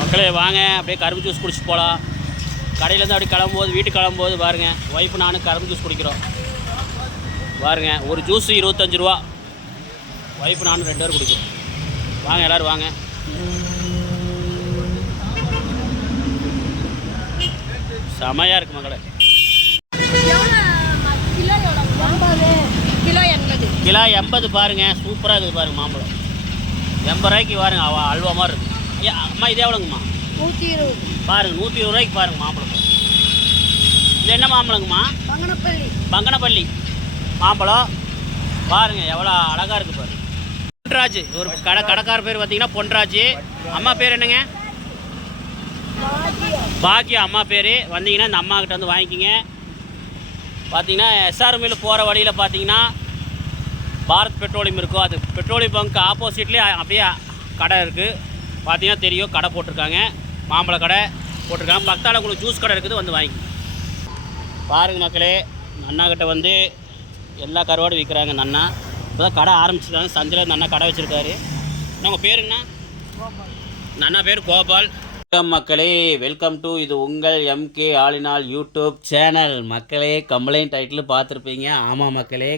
மக்களே வாங்க அப்படியே கரும்பு ஜூஸ் குடிச்சிட்டு போகலாம். கடையிலேருந்து அப்படி கிளம்பும்போது வீட்டுக்கு கிளம்பும்போது பாருங்கள், ஒய்ஃபு நானும் கரும்பு ஜூஸ் குடிக்கிறோம். பாருங்கள், ஒரு ஜூஸு 25 ரூபா. ஒய்ஃபு நானும் 2 பேர் குடிக்கிறோம். வாங்க எல்லோரும் வாங்க. செமையாக இருக்குது மக்களே. கிலோ 80 பாருங்கள், சூப்பராக இருக்குது பாருங்கள். மாம்பழம் 80 ரூபாய்க்கு பாருங்க, அல்வா மாதிரி இருக்குது. அம்மா இது எவ்வளோங்கம்மா? 120 பாருங்க, 120 ரூபாய்க்கு பாருங்க மாம்பழம். இது என்ன மாம்பழங்கம்மா? பங்கனப்பள்ளி மாம்பழம் பாருங்க, எவ்வளோ அழகாக இருக்குது பாருங்க. பொன்ராஜ் ஒரு கடைக்கார பேர் பார்த்தீங்கன்னா பொன்ராஜ். அம்மா பேர் என்னங்க? பாக்கியா அம்மா பேர். வந்தீங்கன்னா இந்த அம்மா கிட்ட வந்து வாங்கிக்கிங்க. பார்த்தீங்கன்னா எஸ்ஆர் மில் போகிற வழியில் பார்த்தீங்கன்னா பாரத் பெட்ரோலியம் இருக்கும். அது பெட்ரோலியம் பங்க் ஆப்போசிட்லேயே அப்படியே கடை இருக்குது. பார்த்தீங்கன்னா தெரியும், கடை போட்டிருக்காங்க, மாம்பழ கடை போட்டிருக்காங்க. பக்கத்தால் உங்களுக்கு ஜூஸ் கடை இருக்குது, வந்து வாங்கி பாருங்கள் மக்களே. அண்ணாக்கிட்ட வந்து எல்லா கருவாடும் விற்கிறாங்க. அந்த அண்ணா இப்போ தான் கடை ஆரம்பிச்சிருக்காங்க. சந்தையில் அந்த அண்ணா கடை வச்சுருக்காரு. உங்கள் பேருங்கண்ணா? இந்த அண்ணா பேர் கோபால். வணக்கம் மக்களே, வெல்கம் டு இது உங்கள் எம்கே ஆலினால் யூடியூப் சேனல். மக்களே, கம்ப்ளைண்ட் டைட்டில் பார்த்துருப்பீங்க. ஆமாம் மக்களே,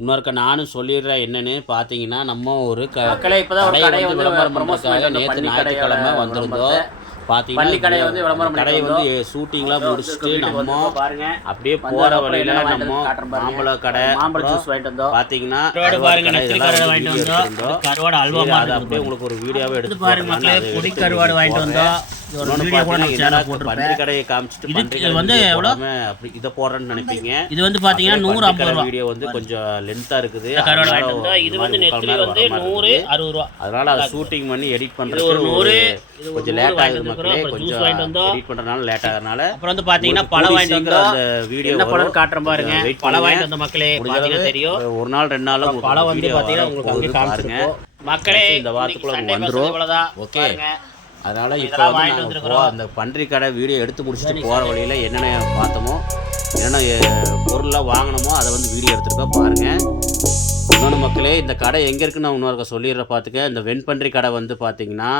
இன்னொருக்க நானும் சொல்லிடுறேன் என்னென்னு பார்த்தீங்கன்னா, நம்ம ஒரு கடை வந்து விளம்பரம் பண்ணுறதுக்காக நேற்று ஞாயிற்றுக்கிழமை வந்திருந்தோம். பார்த்தீங்கன்னா கடையை வந்து ஷூட்டிங்லாம் முடிச்சுட்டு நம்ம அப்படியே போகிற வழியில் நம்ம மாம்பழ கடை பார்த்தீங்கன்னா அது அப்படியே உங்களுக்கு ஒரு வீடியோவை எடுத்து பன்றி கடையை காமிச்சிட்டு வந்து அப்படி இதை போடுறேன்னு நினைப்பீங்க. இது வந்து பார்த்தீங்கன்னா 150 வீடியோ வந்து கொஞ்சம் லென்த்தாக இருக்குது. இது வந்து 160 ரூபா. அதனால அதை ஷூட்டிங் பண்ணி எடிட் பண்ணுறது கொஞ்சம் லேட் ஆகுது மக்களே. கொஞ்சம் எடிட் பண்ணுறதுனால லேட் ஆகிறதுனால அப்புறம் வந்து பார்த்தீங்கன்னா பழம் வாங்கிட்டு வந்தோம். அந்த வீடியோ என்ன பழம் காட்டுறேன் பாருங்க. பழம் வாங்கிட்டு வந்த மக்களே, தெரியும் ஒரு நாள் 2 நாள் பழம் வந்து பார்த்தீங்கன்னா உங்களுக்கு காமிச்சிருங்க மக்களே. இந்த வாரத்துக்குள்ள வந்துடும். ஓகே, அதனால் இப்போ வந்து நாங்கள் அந்த பன்றி கடை வீடியோ எடுத்து முடிச்சுட்டு போகிற வழியில் என்னென்ன பார்த்தோமோ, என்னென்ன பொருள்லாம் வாங்கினோமோ அதை வந்து வீடியோ எடுத்துருக்கோம் பாருங்கள். இன்னொன்று மக்களே, இந்த கடை எங்கே இருக்குன்னு நான் இன்னொருக்க சொல்லிடுறேன் பார்த்துக்க. இந்த வெண்பன்றி கடை வந்து பார்த்தீங்கன்னா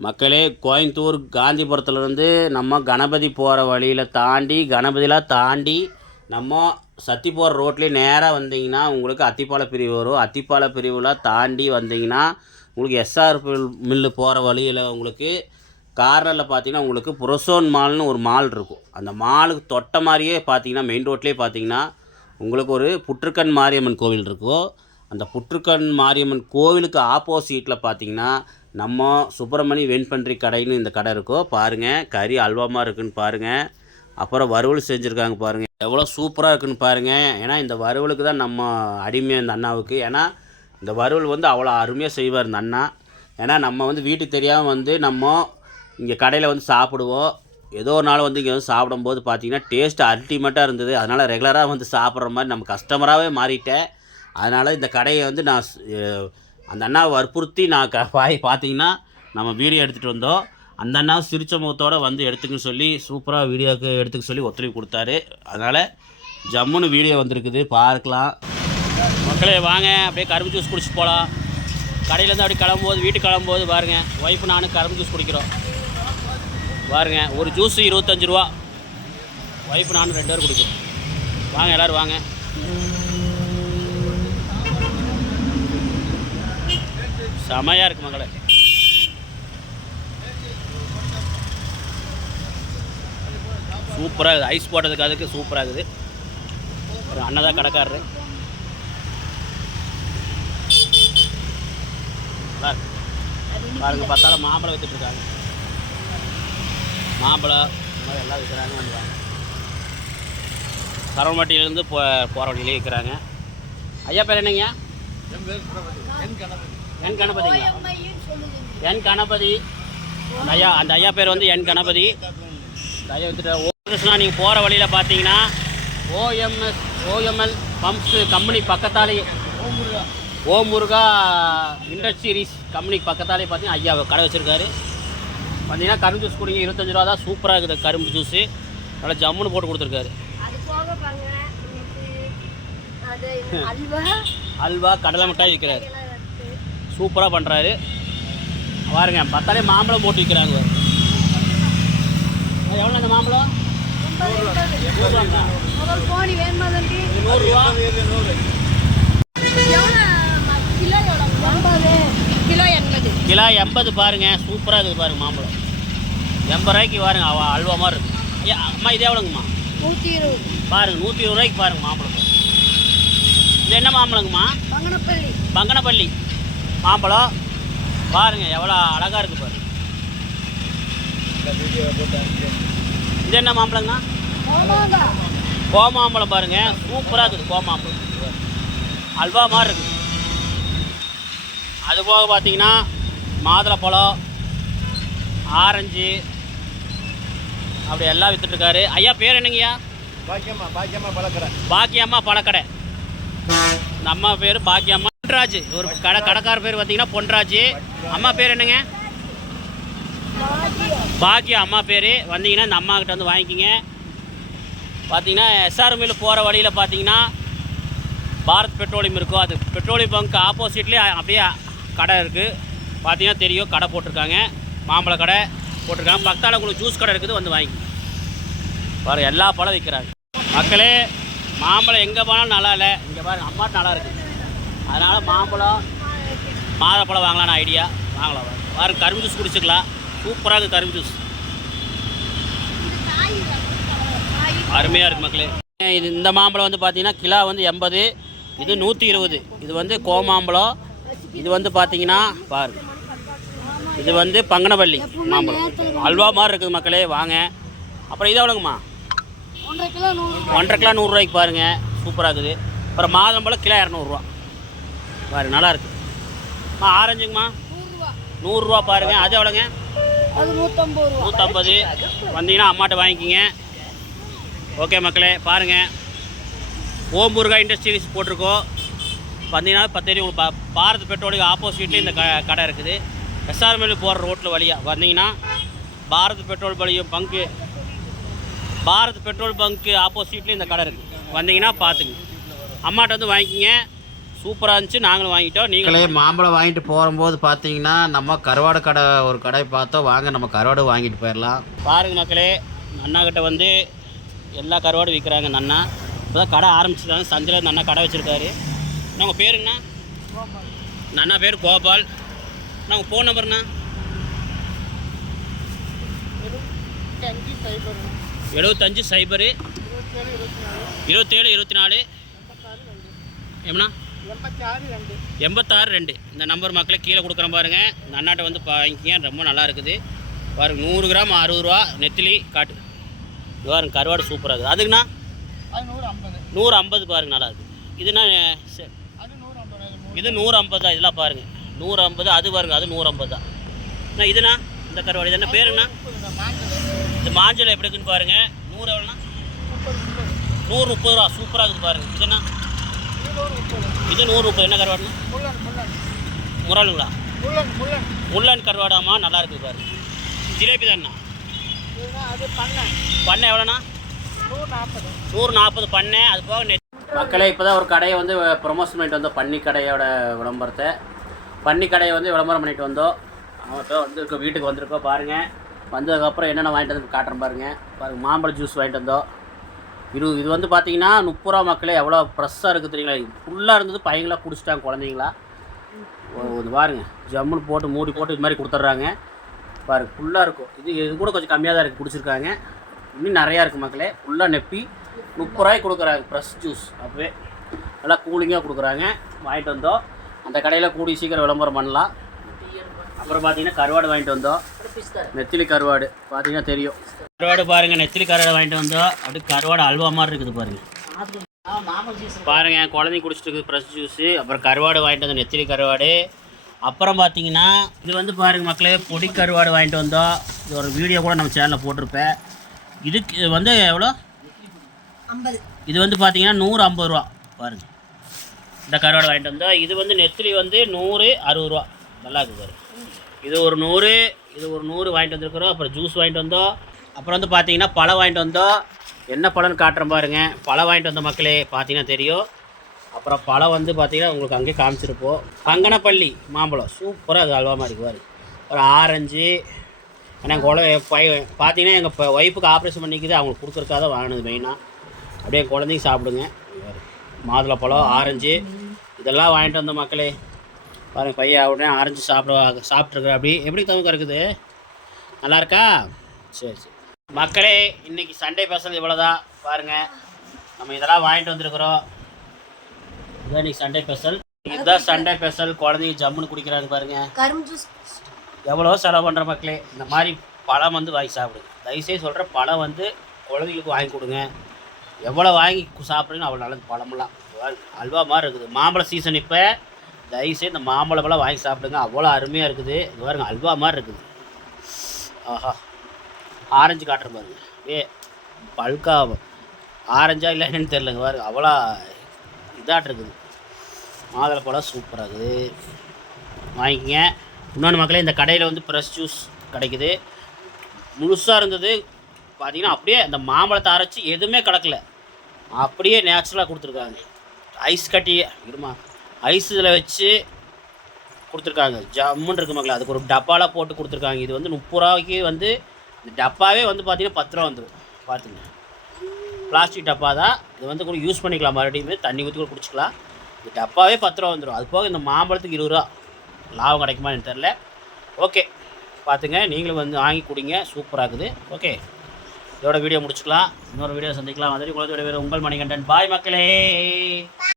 மக்களே, கோயம்புத்தூர் காந்திபுரத்துலேருந்து நம்ம கணபதி போகிற வழியில் தாண்டி கணபதிலாம் தாண்டி நம்ம சத்தி போகிற ரோட்லேயே நேராக வந்தீங்கன்னா உங்களுக்கு அத்திப்பாலை பிரிவு வரும். அத்திப்பாலை பிரிவுலாம் தாண்டி வந்தீங்கன்னா உங்களுக்கு எஸ்ஆர் மில்லு போகிற வழியில் உங்களுக்கு கார்னரில் பார்த்தீங்கன்னா உங்களுக்கு புரசோன் மால்னு ஒரு மால் இருக்கும். அந்த மாலுக்கு தொட்ட மாதிரியே பார்த்தீங்கன்னா மெயின் ரோட்லேயே பார்த்தீங்கன்னா உங்களுக்கு ஒரு புற்றுக்கண் மாரியம்மன் கோவில் இருக்கும். அந்த புற்றுக்கண் மாரியம்மன் கோவிலுக்கு ஆப்போசிட்டில் பார்த்தீங்கன்னா நம்ம சுப்பிரமணி வெண்பன்றி கடைன்னு இந்த கடை இருக்கும். பாருங்கள், கறி அல்வாமாக இருக்குதுன்னு பாருங்கள். அப்புறம் வறுவல் செஞ்சுருக்காங்க பாருங்கள், எவ்வளோ சூப்பராக இருக்குதுன்னு பாருங்கள். ஏன்னா இந்த வறுவலுக்கு தான் நம்ம அடிமையாக இந்த அண்ணாவுக்கு. ஏன்னா இந்த வறுவல் வந்து அவ்வளோ அருமையாக செய்வார் இந்த அண்ணா. ஏன்னா நம்ம வந்து வீட்டுக்கு தெரியாமல் வந்து நம்ம இங்கே கடையில் வந்து சாப்பிடுவோம். ஏதோ ஒரு நாள் வந்து இங்கே வந்து சாப்பிடும்போது பார்த்திங்கன்னா டேஸ்ட் அல்டிமேட்டாக இருந்தது. அதனால் ரெகுலராக வந்து சாப்பிட்ற மாதிரி நம்ம கஸ்டமராகவே மாறிட்டேன். அதனால் இந்த கடையை வந்து நான் அந்த அண்ணாவை வற்புறுத்தி நான் பார்த்தீங்கன்னா நம்ம வீடியோ எடுத்துகிட்டு வந்தோம். அந்த அண்ணாவை சிரிச்ச முகத்தோடு வந்து எடுத்துக்கன்னு சொல்லி சூப்பராக வீடியோவுக்கு எடுத்துக்க சொல்லி ஒத்துழைப்பு கொடுத்தாரு. அதனால் ஜம்முன்னு வீடியோ வந்திருக்குது, பார்க்கலாம் மக்களே. வாங்க அப்படியே கரும்பு ஜூஸ் குடிச்சிட்டு போகலாம். கடையிலேருந்து அப்படி கிளம்பும்போது வீட்டுக்கு கிளம்பும்போது பாருங்கள், ஒய்ஃபு நானும் கரும்பு ஜூஸ் குடிக்கிறோம். பாருங்கள், ஒரு ஜூஸு 25 ரூபா. ஒய்ஃபு நானும் 2 பேர் குடிக்கிறோம். வாங்க எல்லோரும் வாங்க. செமையாக இருக்குது மகளே. சூப்பராக இருக்குது. ஐஸ் போட்டதுக்கு அதுக்கு சூப்பராக இருக்குது. ஒரு அண்ணன் தான் கடைக்காரரு. பாருங்கள், பார்த்தாலும் மாம்பழம் விற்றுட்ருக்காங்க. மாம்பழம் எல்லாம் விற்கிறாங்க. வந்துவாங்க. சரவணப்பட்டியிலேருந்து போகிற வழியிலே விற்கிறாங்க. ஐயா பேர் என்னங்க? என் கணபதிங்களா? என் கணபதி. அந்த ஐயா பேர் வந்து என் கணபதி. அந்த ஐயா விற்றுட்டு நீங்கள் போகிற வழியில் பார்த்தீங்கன்னா ஓஎம்எல் பம்ப்ஸ் கம்பெனி பக்கத்தாலே ஓம் முருகா இண்டஸ்ட்ரீஸ் கம்பெனி பக்கத்தாலே பார்த்தீங்கன்னா ஐயா கடை வச்சுருக்காரு. பார்த்தீங்கன்னா கரும்பு ஜூஸ் குடிங்க, 25 ரூபா தான். சூப்பராக இருக்குது கரும்பு ஜூஸு. நல்லா ஜம்முன்னு போட்டு கொடுத்துருக்காரு. அல்வா கடலை மிட்டாய் விற்கிறாரு. சூப்பராக பண்ணுறாரு. பாருங்க, பத்தாலே மாம்பழம் போட்டு விற்கிறாங்க. எவ்வளோ அந்த மாம்பழம்? 100 கிலோ 80 பாருங்க. சூப்பராக இருக்குது பாருங்க மாம்பழம். 80 ரூபாய்க்கு பாருங்க. அல்வா மாதிரி இருக்குது. ஐயா அம்மா இது எவ்வளோங்கம்மா? 120 பாருங்க. 120 ரூபாய்க்கு பாருங்க மாம்பழம். இது என்ன மாம்பழங்கம்மா? பங்கனப்பள்ளி மாம்பழம். பாருங்க எவ்வளோ அழகாக இருக்குது பாருங்க. இது என்ன மாம்பழங்கண்ணா? கோமாம்பழம் பாருங்க. சூப்பராக இருக்குது கோமாம்பழம். அல்வா மாதிரி இருக்குது. அதுபோக பார்த்தீங்கன்னா மாதுளப்பழம், ஆரஞ்சு அப்படி எல்லாம் விற்றுட்ருக்காரு. ஐயா பேர் என்னங்கய்யா? பாக்கியம்மா பழக்கடை. நம்ம பேர் பாக்கியம்மா. பொன்ராஜ் ஒரு கடைக்கார பேர் பார்த்தீங்கன்னா பொன்ராஜ். அம்மா பேர் என்னங்க? பாக்கியம் அம்மா பேர். வந்தீங்கன்னா இந்த அம்மா கிட்ட வந்து வாங்கிக்கிங்க. பார்த்தீங்கன்னா எஸ்ஆர்எம்மில் போகிற வழியில் பார்த்தீங்கன்னா பாரத் பெட்ரோலியம் இருக்கும். அது பெட்ரோலியம் பங்க் ஆப்போசிட்லேயே அப்படியே கடை இருக்குது. பார்த்தீங்கன்னா தெரியும், கடை போட்டிருக்காங்க. மாம்பழ கடை போட்டிருக்காங்க. பக்கத்தால் உங்களுக்கு ஜூஸ் கடை இருக்குது, வந்து வாங்கி பாருங்கள். எல்லா பழம் விற்கிறாங்க. மக்களே, மாம்பழம் எங்கே போனாலும் நல்லா இல்லை. இங்கே பாருங்கள், அம்மாட்டு நல்லா இருக்குது. அதனால் மாம்பழம் மாதுளப்பழம் வாங்கலான்னு ஐடியா. வாங்கலாம் பாருங்கள். கரும்பு ஜூஸ் குடிச்சிக்கலாம். சூப்பராக இருக்குது கரும்பு ஜூஸ். அருமையாக இருக்குது மக்களே. இது இந்த மாம்பழம் வந்து பார்த்தீங்கன்னா கிலோ வந்து 80, இது 120. இது வந்து கோமாம்பழம். இது வந்து பார்த்தீங்கன்னா பாருங்க, இது வந்து பங்கனப்பள்ளி மாம்பழம். அல்வா மாதிரி இருக்குது மக்களே, வாங்க. அப்புறம் இது எவ்வளோங்கம்மா? 1.5 கிலோ 100 ரூபாய்க்கு பாருங்கள். சூப்பராக இருக்குது. அப்புறம் மாதுளம்பழம் கிலோ 200 பாருங்க, நல்லா இருக்குது. ஆரஞ்சுங்கம்மா 100 ரூபா பாருங்கள். அது எவ்வளோங்க? 150. வந்தீங்கன்னா அம்மாட்ட வாங்கிக்கிங்க. ஓகே மக்களே, பாருங்கள். ஓம் முருகா இண்டஸ்ட்ரீஸ் போட்டிருக்கோம். வந்தீங்கன்னா பத்தேரி உங்களுக்கு பாரத் பெட்ரோலுக்கு ஆப்போசிட்லேயும் இந்த கடை இருக்குது. எஸ்ஆர்எம்மில் போகிற ரோட்டில் வழியாக வந்தீங்கன்னா பாரத் பெட்ரோல் பங்க்கு ஆப்போசிட்லேயும் இந்த கடை இருக்குது. வந்தீங்கன்னா பார்த்துங்க. அம்மாட்ட வந்து வாங்கிக்கிங்க. சூப்பராக இருந்துச்சு, நாங்களும் வாங்கிட்டோம். நீங்களே மாம்பழம் வாங்கிட்டு போகும்போது பார்த்தீங்கன்னா நம்ம கருவாடு கடை ஒரு கடை பார்த்தோம். வாங்க நம்ம கருவாடு வாங்கிட்டு போயிடலாம். பாருங்கள் மக்களே, அண்ணாக்கிட்ட வந்து எல்லா கருவாடும் விற்கிறாங்க. இந்த அண்ணா இப்போ தான் கடை ஆரம்பிச்சிருக்காங்க. சந்தையில் இந்த அண்ணா கடை வச்சுருக்காரு. உங்கள் பேருங்கண்ணா? இந்த அண்ணா பேர் கோபால். உங்கள் ஃபோன் நம்பர்ண்ணா? 75 0 27 24 எம்ண்ணா 86 2. இந்த நம்பர் மக்களே கீழே கொடுக்குறேன் பாருங்கள். இந்த அண்ணாட்ட வந்து வாங்கிக்கிங்க. ரொம்ப நல்லா இருக்குது பாருங்கள். 100 கிராம் 60 ரூபா. நெத்திலி காட்டு பாருங்க. கருவாடு சூப்பராக இருக்குது. அதுக்குண்ணா 150 பாருங்க, நல்லா இருக்குது. இதுனா இது 150 தான். இதெல்லாம் பாருங்கள் 150. அது பாருங்கள், அது 150 தான். அண்ணா இதுண்ணா இந்த கருவாடு இது என்ன பேருங்கண்ணா? இந்த மாஞ்சல் எப்படி இருக்குன்னு பாருங்கள். 100 எவ்வளோண்ணா? 130 ரூபா. சூப்பராக இருக்குது பாருங்கள். இதுண்ணா இது 130. என்ன கருவாடுண்ணா? முரளுங்களா? முள்ளன் கருவாடாமா, நல்லா இருக்குது பாருங்கள். ஜிலேபி தான்ண்ணா? பண்ணை எவ்வளோண்ணா? 140 பண்ணை. அது போக மக்களே, இப்போ தான் ஒரு கடையை வந்து ப்ரொமோஷன் பண்ணிட்டு வந்தோம். பன்னி கடையோட விளம்பரத்தை. பன்னி கடையை வந்து விளம்பரம் பண்ணிட்டு வந்தோம். அவன்கிட்ட வந்து வீட்டுக்கு வந்திருக்கோம். பாருங்கள், வந்ததுக்கப்புறம் என்னென்ன வாங்கிட்டு வந்து காட்டுறேன் பாருங்கள். மாம்பழ ஜூஸ் வாங்கிட்டு வந்தோம். இது வந்து பார்த்தீங்கன்னா 30 ரூபா மக்களே. எவ்வளோ ஃப்ரெஷ்ஷாக இருக்குது தெரியுங்களா? ஃபுல்லாக இருந்தது. பையங்களாக குடிச்சிட்டாங்க குழந்தைங்களா. இது பாருங்கள், ஜம்முன்னு போட்டு மூடி போட்டு இது மாதிரி கொடுத்துட்றாங்க. பாருங்கள், ஃபுல்லாக இருக்கும். இது கூட கொஞ்சம் கம்மியாக தான் இருக்குது குடிச்சிருக்காங்க. இன்னும் நிறையா இருக்குது மக்களே. ஃபுல்லாக நெப்பி 30 ரூபாய்க்கு கொடுக்குறாங்க ஃப்ரெஷ் ஜூஸ். அப்போவே நல்லா கூலிங்காக கொடுக்குறாங்க. வாங்கிட்டு வந்தோம். அந்த கடையில் கூடி சீக்கிரம் விளம்பரம் பண்ணலாம். அப்புறம் பார்த்தீங்கன்னா கருவாடு வாங்கிட்டு வந்தோம். நெத்திலி கருவாடு பார்த்தீங்கன்னா தெரியும். கருவாடு பாருங்கள், நெத்திலி கருவாடு வாங்கிட்டு வந்தோம். அப்படி கருவாடு அல்வா மாதிரி இருக்குது பாருங்கள். பாருங்கள் குழந்தைங்க குடிச்சிட்டு இருக்குது ஃப்ரெஷ் ஜூஸு. அப்புறம் கருவாடு வாங்கிட்டு வந்தோம், நெத்திலி கருவாடு. அப்புறம் பார்த்தீங்கன்னா இது வந்து பாருங்கள் மக்களே, பொடி கருவாடு வாங்கிட்டு வந்தோம். இது ஒரு வீடியோ கூட நம்ம சேனலில் போட்டிருப்பேன். இதுக்கு வந்து எவ்வளோ? 50. இது வந்து பார்த்தீங்கன்னா 150 ரூபா பாருங்கள். இந்த கருவாடு வாங்கிட்டு வந்தோம். இது வந்து நெத்திலி வந்து 100, 60 ரூபா. நல்லா இருக்குது பாருங்கள். இது ஒரு 100, இது ஒரு 100 வாங்கிட்டு வந்துருக்குறோம். அப்புறம் ஜூஸ் வாங்கிட்டு வந்தோம். அப்புறம் வந்து பார்த்தீங்கன்னா பழம் வாங்கிட்டு வந்தோம். என்ன பழம்னு காட்டுறேன் பாருங்கள். பழம் வாங்கிட்டு வந்த மக்களே பார்த்தீங்கன்னா தெரியும். அப்புறம் பழம் வந்து பார்த்தீங்கன்னா உங்களுக்கு அங்கேயே காமிச்சிருப்போம். கங்கனப்பள்ளி மாம்பழம் சூப்பராக அது அல்வா மாதிரி பாரு. ஒரு ஆரஞ்சு. ஏன்னா பார்த்தீங்கன்னா எங்கள் ஒய்ஃபுக்கு ஆப்ரேஷன் பண்ணிக்குது, அவங்களுக்கு கொடுக்குறக்காக தான் வாங்கினது மெயினாக. அப்படியே குழந்தைங்க சாப்பிடுங்க. மாதுளப்பழம், ஆரஞ்சு இதெல்லாம் வாங்கிட்டு வந்த மக்களே பாருங்கள். பையன் உடனே ஆரஞ்சு சாப்பிட்ருக்குற. அப்படி எப்படி தவிர்க்க இருக்குது? நல்லா இருக்கா? சரி சரி மக்களே, இன்றைக்கி சண்டே ஸ்பெஷல் இவ்வளோ தான் பாருங்கள். நம்ம இதெல்லாம் வாங்கிட்டு வந்துருக்குறோம். இதுதான் இன்றைக்கி சண்டே ஸ்பெஷல். இதுதான் சண்டே ஸ்பெஷல். குழந்தைங்க ஜம்முன்னு குடிக்கிறாங்க பாருங்கள். கரும்பு ஜூஸ் எவ்வளோ செலவு பண்ணுற மக்களே. இந்த மாதிரி பழம் வந்து வாங்கி சாப்பிடுங்க. தயவுசெய்து சொல்கிற பழம் வந்து குழந்தைங்களுக்கு வாங்கி கொடுங்க. எவ்வளோ வாங்கி சாப்பிட்றீங்கன்னு அவ்வளோ நல்லது. பழமெல்லாம் அல்வா மாதிரி இருக்குது. மாம்பழ சீசன் இப்போ. தயவுசெய்து இந்த மாம்பழமெல்லாம் வாங்கி சாப்பிடுங்க. அவ்வளோ அருமையாக இருக்குது. இது பாருங்க அல்வா மாதிரி இருக்குது. ஆஹா, ஆரஞ்சு காட்டுற பாருங்க. பல்கா ஆரஞ்சா இல்லை என்னன்னு தெரிலங்க பாருங்க. அவ்வளோ இதாட்டு இருக்குது. மாதுளப்பழம் சூப்பராக இருக்குது. வாங்கிக்கங்க. இன்னொன்று மக்களே, இந்த கடையில் வந்து ஃப்ரெஷ் ஜூஸ் கிடைக்குது. முழுசாக இருந்தது பார்த்தீங்கன்னா அப்படியே அந்த மாம்பழத்தை அரைச்சி எதுவுமே கிடக்கல, அப்படியே நேச்சுரலாக கொடுத்துருக்காங்க. ஐஸ் கட்டி இருமா ஐஸ் இதில் வச்சு கொடுத்துருக்காங்க. ஜம்முன்னு இருக்குது மக்களே. அதுக்கு ஒரு டப்பாலாம் போட்டு கொடுத்துருக்காங்க. இது வந்து 30 ரூபாய்க்கு வந்து இந்த டப்பாவே வந்து பார்த்தீங்கன்னா 10 ரூபா வந்துடும். பார்த்துங்க, பிளாஸ்டிக் டப்பா தான். இது வந்து கூட யூஸ் பண்ணிக்கலாம். மறுபடியும் தண்ணி ஊற்றி கூட குடிச்சிக்கலாம். இந்த டப்பாவே 10 ரூபா வந்துடும். அது போக இந்த மாம்பழத்துக்கு 20 ரூபா லாபம் கிடைக்குமான்னு தெரில. ஓகே பார்த்துங்க, நீங்களும் வந்து வாங்கி குடிங்க. சூப்பராக இருக்குது. ஓகே, இதோட வீடியோ முடிச்சுக்கலாம். இன்னொரு வீடியோ சந்திக்கலாம். மாதிரி குழந்தையோட வேறு உங்கள் மணிகண்டன். பாய் மக்களே.